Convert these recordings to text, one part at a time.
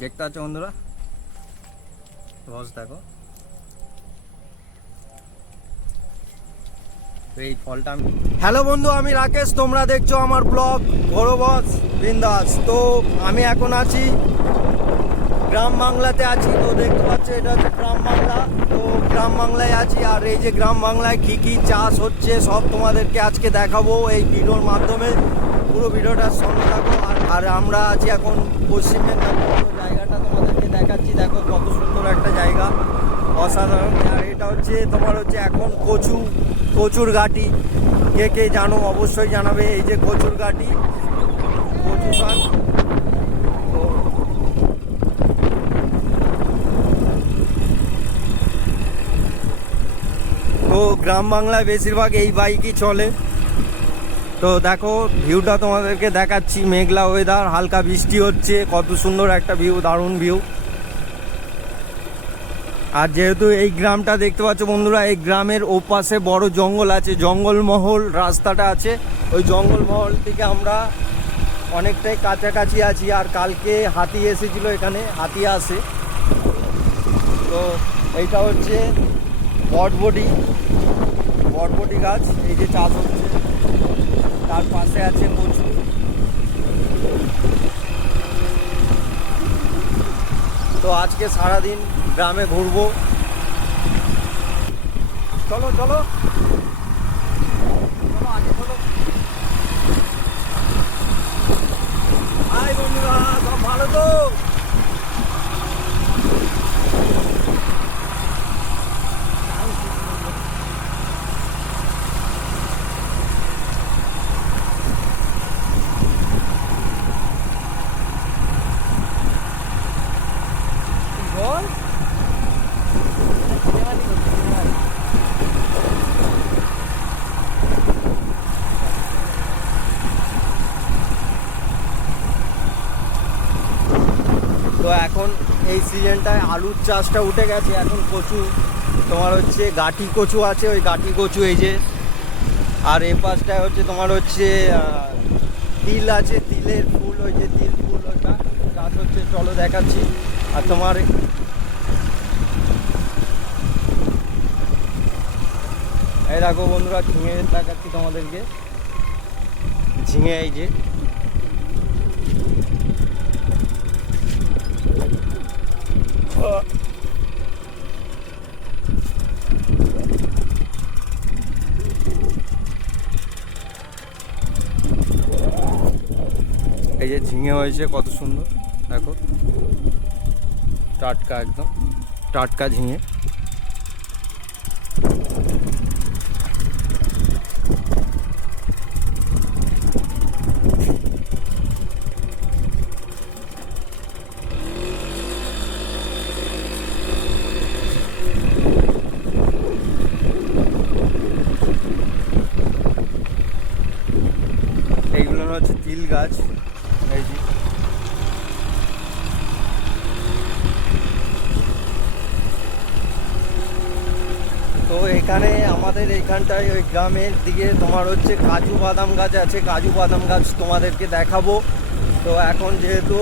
দেখতে পাচ্ছ বন্ধুরা, রস দেখো। এই ফলটা হ্যালো বন্ধু, আমি রাকেশ, তোমরা দেখছো আমার ব্লগ ঘোরবস বিন্দাস। তো আমি এখন আছি গ্রাম বাংলাতে আছি। তো দেখতে পাচ্ছ এটা হচ্ছে গ্রাম বাংলা। তো গ্রাম বাংলায় আছি, আর এই যে গ্রাম বাংলায় কী কী চাষ হচ্ছে সব তোমাদেরকে আজকে দেখাবো এই ভিডিওর মাধ্যমে। পুরো ভিডিওটার সঙ্গে থাকো। আর আমরা আছি এখন পশ্চিম মেদিনীপুর। জায়গাটা তোমাদেরকে দেখাচ্ছি, দেখো কত সুন্দর একটা জায়গা, অসাধারণ। আর এটা হচ্ছে তোমার হচ্ছে এখন কচুর ঘাটি। কে কে জানো অবশ্যই জানাবে। এই যে কচুর ঘাটি, কচু শাক। তো গ্রাম বাংলায় বেশিরভাগ এই বাইকই চলে। তো দেখো ভিউটা তোমাদেরকে দেখাচ্ছি, মেঘলা ওয়েদার, হালকা বৃষ্টি হচ্ছে, কত সুন্দর একটা ভিউ, দারুণ ভিউ। আর যেহেতু এই গ্রামটা দেখতে পাচ্ছ বন্ধুরা, এই গ্রামের ওপাশে বড় জঙ্গল আছে, জঙ্গলমহল রাস্তাটা আছে। ওই জঙ্গলমহল থেকে আমরা অনেকটাই কাছাকাছি আছি। আর কালকে হাতি এসেছিলো এখানে, হাতি আসে। তো এইটা হচ্ছে বটবটি গাছ, এই যে চাষ হচ্ছে। তার পাশে আছে কচু। তো আজকে সারাদিন গ্রামে ঘুরবো। চলো চলো চলো আগে চলো। হাই বন্ধুরা, সব ভালো তো? বল। তো এখন এই সিজনটায় আলুর চাষটা উঠে গেছে। এখন কচু তোমার হচ্ছে গাটি কচু আছে, ওই গাটি কচু এই যে। আর এই পাশটায় হচ্ছে তোমার হচ্ছে তিল আছে, তিলের ফুল, ওই যে তিল ফুল, ওইটা চাষ হচ্ছে। চলো দেখাচ্ছি। আর তোমার এই দেখো বন্ধুরা, ঝিঙে দেখাচ্ছি তোমাদেরকে। ঝিঙে এই যে, এই যে ঝিঙে হয়েছে, কত সুন্দর দেখো, টাটকা, একদম টাটকা ঝিঙে। এইগুলো হচ্ছে তিল গাছ, এই যে। তো এখানে আমাদের এইখানটায় ওই গ্রামের দিকে তোমার হচ্ছে কাজু বাদাম গাছ আছে, কাজু বাদাম গাছ তোমাদেরকে দেখাবো। তো এখন যেহেতু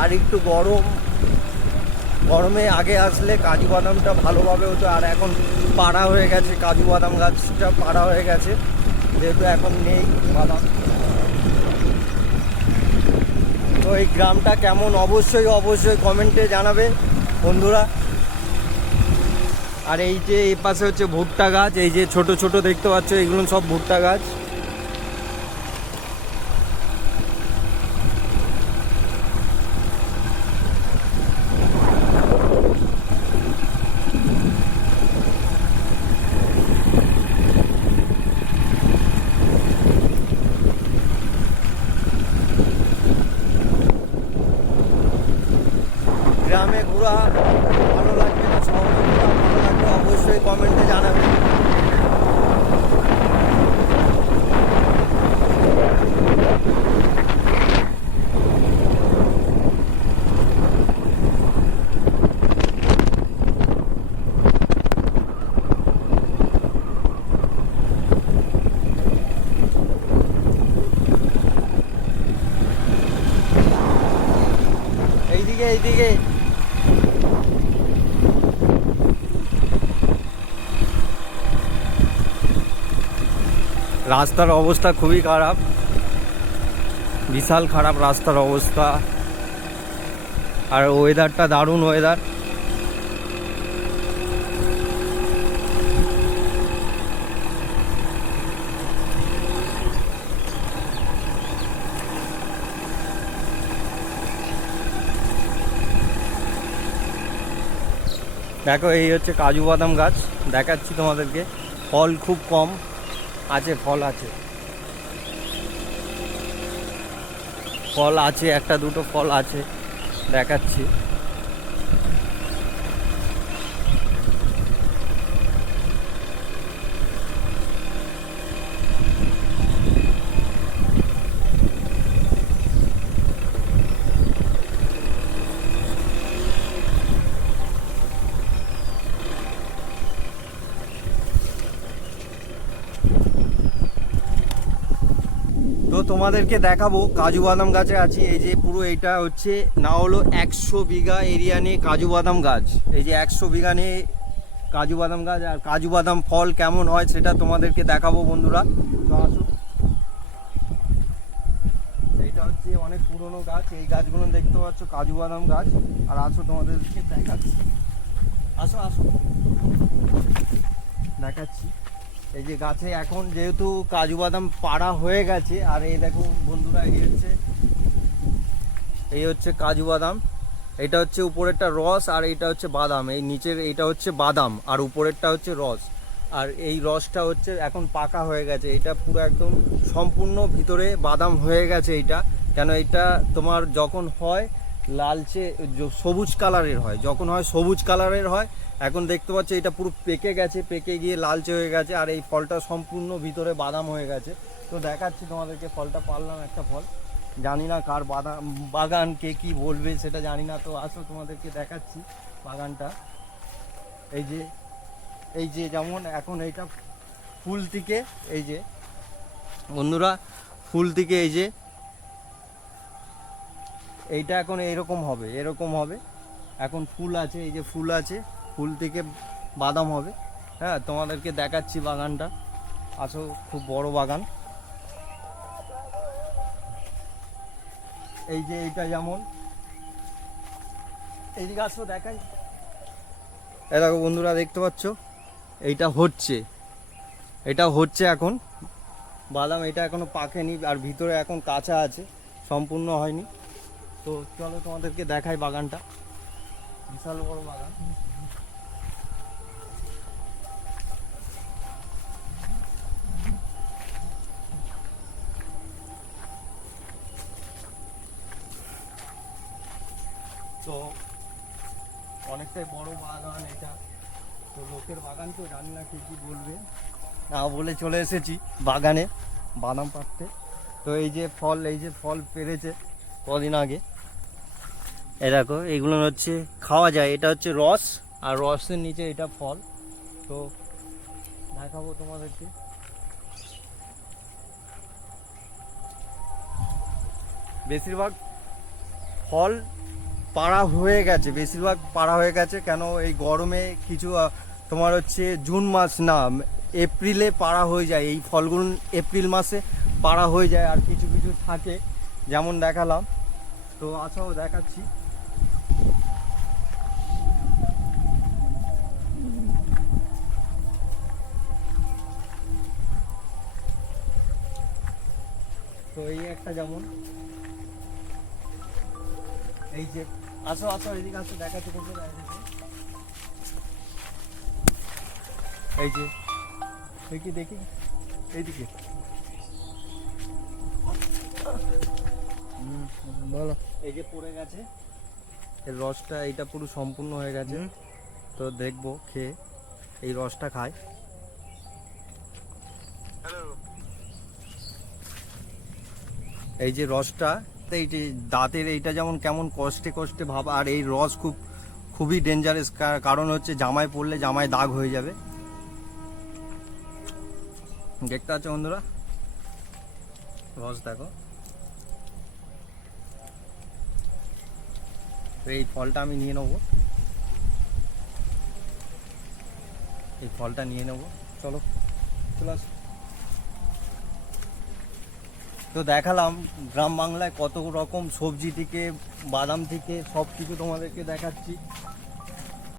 আর একটু গরমে আগে আসলে কাজু বাদামটা ভালোভাবে হতো। আর এখন পাড়া হয়ে গেছে, কাজু বাদাম গাছটা পাড়া হয়ে গেছে, যেহেতু এখন নেই বাদাম। তো এই গ্রামটা কেমন অবশ্যই কমেন্টে জানাবে বন্ধুরা। আর এই যে এই পাশে হচ্ছে ভুট্টা গাছ, এই যে ছোট ছোট দেখতে পাচ্ছ, এগুলো সব ভুট্টা গাছ। গ্রামে ঘোরা ভালো লাগবে না শহরে ঘোরা ভালো লাগবে, অবশ্যই কমেন্টে জানাবে। এইদিকে রাস্তার অবস্থা খুবই খারাপ, বিশাল খারাপ রাস্তার অবস্থা। আর ওয়েদারটা দারুণ ওয়েদার। দেখো এই হচ্ছে কাজু বাদাম গাছ, দেখাচ্ছি তোমাদেরকে। ফল খুব কম আছে, ফল আছে, ফল আছে, একটা দুটো ফল আছে, দেখাচ্ছি। তো তোমাদেরকে দেখাবো কাজু বাদাম গাছে আছি। এই যে পুরো এইটা হচ্ছে না হলো 100 বিঘা এরিয়া নিয়ে কাজু বাদাম গাছ। এই যে 100 বিঘা নিয়ে কাজু বাদাম গাছ, আর কাজু বাদাম ফল কেমন হয় সেটা তোমাদেরকে দেখাবো বন্ধুরা। তো আসো, এইটা হচ্ছে অনেক পুরনো গাছ, এই গাছগুলো দেখতে পাচ্ছ কাজু বাদাম গাছ। আর আসো তোমাদেরকে দেখাচ্ছি, আসো আসো দেখাচ্ছি। এই যে গাছে এখন যেহেতু কাজু বাদাম পাড়া হয়ে গেছে, আর এই দেখো বন্ধুরা এই হচ্ছে কাজু বাদাম। এটা হচ্ছে উপরেরটা রস, আর এইটা হচ্ছে বাদাম। এই নিচের এইটা হচ্ছে বাদাম, আর উপরেরটা হচ্ছে রস। আর এই রসটা হচ্ছে এখন পাকা হয়ে গেছে, এটা পুরো একদম সম্পূর্ণ ভিতরে বাদাম হয়ে গেছে এইটা। কেন এটা তোমার যখন হয় লালচে সবুজ কালারের হয়, যখন হয় সবুজ কালারের হয়। এখন দেখতে পাচ্ছি এটা পুরো পেকে গেছে, পেকে গিয়ে লালচে হয়ে গেছে, আর এই ফলটা সম্পূর্ণ ভিতরে বাদাম হয়ে গেছে। তো দেখাচ্ছি তোমাদেরকে, ফলটা পারলাম একটা ফল, জানি না কার বাগান কে কি বলবে সেটা জানি না। তো আসো তোমাদেরকে দেখাচ্ছি বাগানটা। এই যে যেমন এখন এইটা ফুল থেকে, এই যে বন্ধুরা ফুল থেকে এই যে এইটা এখন এরকম হবে, এরকম হবে। এখন ফুল আছে, এই যে ফুল আছে, ফুল থেকে বাদাম হবে। হ্যাঁ, তোমাদেরকে দেখাচ্ছি বাগানটা, আসো। খুব বড় বাগান। এই যে এইটা যেমন এই গাছও দেখাই। এই দেখো বন্ধুরা দেখতে পাচ্ছ, এইটা হচ্ছে, এটা হচ্ছে এখন বাদাম। এটা এখনো পাকেনি, আর ভিতরে এখন কাঁচা আছে, সম্পূর্ণ হয়নি। তো চলো তোমাদেরকে দেখাই বাগানটা, বিশাল বড় বাগান। তো অনেকটাই বড় বাগান এটা। তো লোকের বাগান, তো জানি না কি বলবে না বলে চলে এসেছি বাগানে বাদাম পাড়তে। তো এই যে ফল পেরেছে কদিন আগে। এই দেখো এইগুলো হচ্ছে খাওয়া যায়, এটা হচ্ছে রস, আর রসের নিচে এটা ফল। তো দেখাবো তোমাদেরকে। বেশিরভাগ ফল পাড়া হয়ে গেছে, বেশিরভাগ পাড়া হয়ে গেছে। কেন এই গরমে কিছু তোমার হচ্ছে জুন মাস না, এপ্রিলে পাড়া হয়ে যায় এই ফলগুলো, এপ্রিল মাসে পাড়া হয়ে যায়। আর কিছু কিছু থাকে, যেমন দেখালাম। তো আসাও দেখাচ্ছি। তো এই একটা যেমন, এই যে আসো আসো এদিকে আসো, দেখাচ্ছি বলতে। এই যে দেখি দেখি এইদিকে বলো। এই যে পড়ে গেছে, এর রসটা এইটা পুরো সম্পূর্ণ হয়ে গেছে। তো দেখবো খেয়ে, এই রসটা খায়। এই যে রসটা, এই যে দাঁতের এইটা যেমন কেমন কষ্টে কষ্টে ভাব, আর এই রস খুবই ডেঞ্জারাস। কারণ হচ্ছে জামায় পড়লে জামায় দাগ হয়ে যাবে। দেখতে পাচ্ছ বন্ধুরা, রস দেখো। তো এই ফলটা আমি নিয়ে নেবো, এই ফলটা নিয়ে নেবো। চলো চলে আসো। তো দেখালাম গ্রাম বাংলায় কত রকম সবজি থেকে বাদাম থেকে সব কিছু তোমাদেরকে দেখাচ্ছি।